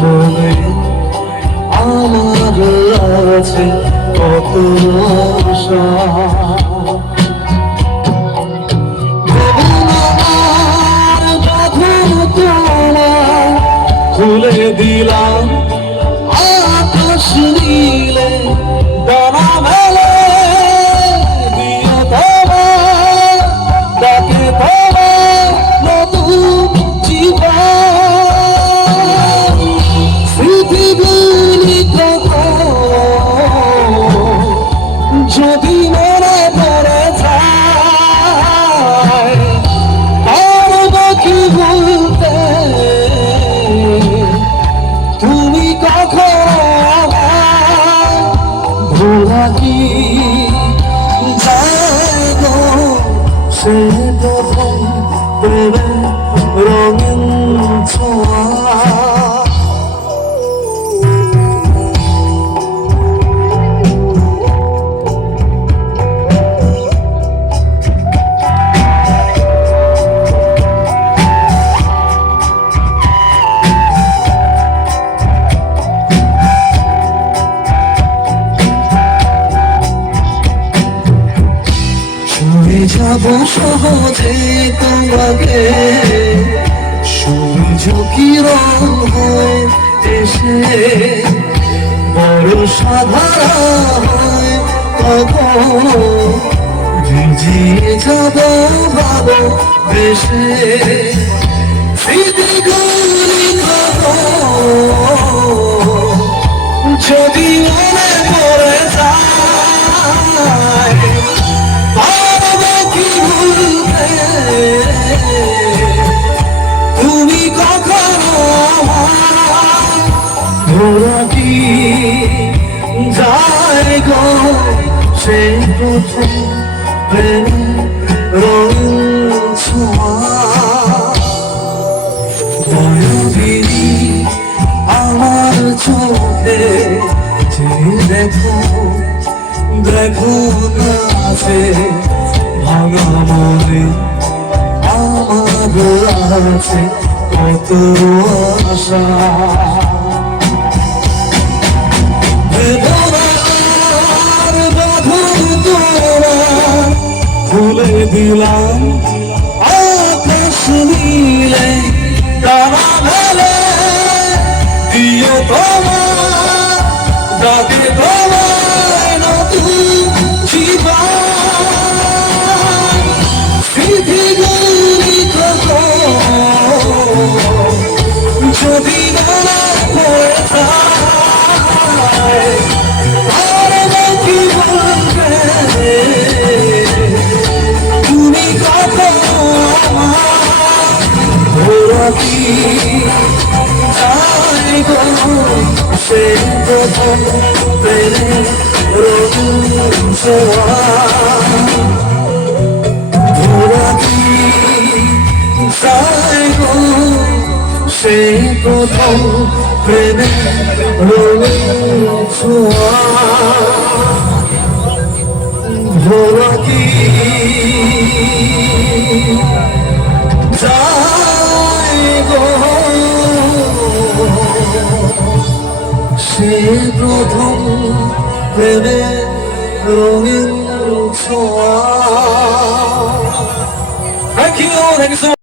মনে আমার আছে কত আশা। খুলে দিলাম আকাশ নীলে দানা মেলে দিও তোমার ডাকে তোমার নতুন জীবন। স্মৃতিগুলি যদি মনে পড়ে যায় পারবো কি বলতে তুমি কখনো ভোলা কি যায় গো সে প্রথম প্রেমের রঙিন ছোঁয়া। যাব সহজে তোমাকে সূর্য কিরণ হয়ে এসে বড় সাধারা হয় কখনো ভিজিয়ে যাব ভালো বেশে। স্মৃতিগুলি যদি মনে পড়ে যায় তুমি কখনো ভোলা কি যায় গো সে প্রথম প্রেমের রঙিন ছোঁয়া। দয়াবিনী আমার চোখে যে দেখো দেখো না সে ভাঙা মনে আমার আছে কত আশা। বেদনার বাঁধন তোমার খুলে দিলাম আকাশ নীলে দানা মেলে দিও তোমার ডাকে তোমার নতুন জীবন। স্মৃতিগুলি যদি মনে পড়ে যায় পারবো কি বলবে তুমি কখনো ভোলা কি যায় গো সে প্রথম প্রেমের রঙিন ছোঁয়া। ভোলা কি যায় গো সে প্রথম প্রেমের রঙিন ছোঁয়া। ভোলা কি যায় গো সে প্রথম প্রেমের রঙিন ছোঁয়া। Thank you.